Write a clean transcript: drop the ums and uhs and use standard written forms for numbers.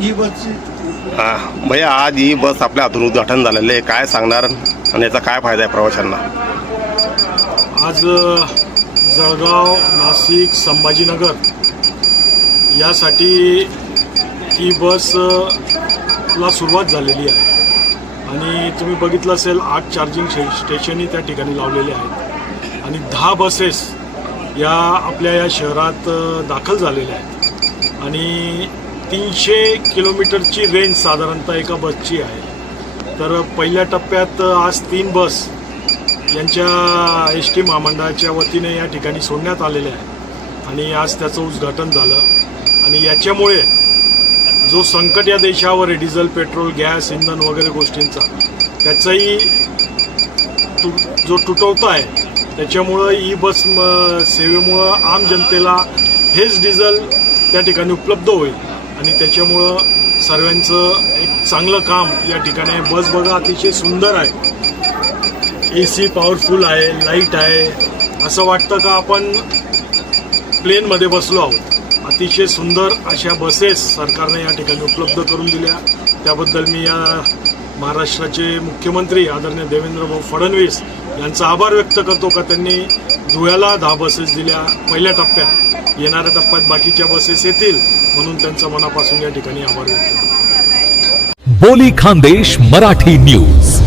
ही बसची भैया आज ही बस आपल्या हातून उद्घाटन झालेलं आहे, काय सांगणार आणि याचा काय फायदा आहे प्रवाशांना? आज जळगाव, नाशिक, संभाजीनगर यासाठी ही बसला सुरुवात झालेली आहे आणि तुम्ही बघितलं असेल 8 चार्जिंग स्टेशनही त्या ठिकाणी लावलेले आहेत आणि 10 बसेस या आपल्या या शहरात दाखल झालेल्या आहेत आणि 300 किलोमीटरची रेंज साधारणतः एका बसची आहे। तर पहिल्या टप्प्यात आज 3 बस यांच्या एस टी महामंडळाच्या वतीने या ठिकाणी सोडण्यात आलेल्या आहे आणि आज त्याचं उद्घाटन झालं आणि याच्यामुळे जो संकट या देशावर आहे डिझेल, पेट्रोल, गॅस, इंधन वगैरे गोष्टींचा त्याचाही जो तुटवता आहे त्याच्यामुळं ई बस सेवेमुळं आम जनतेला हेच डिझेल त्या ठिकाणी उपलब्ध होईल आणि त्याच्यामुळं सर्वांचं एक चांगलं काम या ठिकाणी। बस बघा अतिशय सुंदर आहे, AC पॉवरफुल आहे, लाईट आहे, असं वाटतं का आपण प्लेनमध्ये बसलो आहोत। अतिशय सुंदर अशा बसेस सरकारने या ठिकाणी उपलब्ध करून दिल्या, त्याबद्दल मी या महाराष्ट्राचे मुख्यमंत्री आदरणीय देवेंद्र फडणवीस यांचा आभार व्यक्त करतो का त्यांनी धुळ्याला 10 बसेस दिल्या पहिल्या टप्प्यात, येणाऱ्या टप्प्यात बाकीच्या बसेस येतील म्हणून त्यांचा मनापासून या ठिकाणी आभार व्यक्त करतो। बोली खानदेश मराठी न्यूज।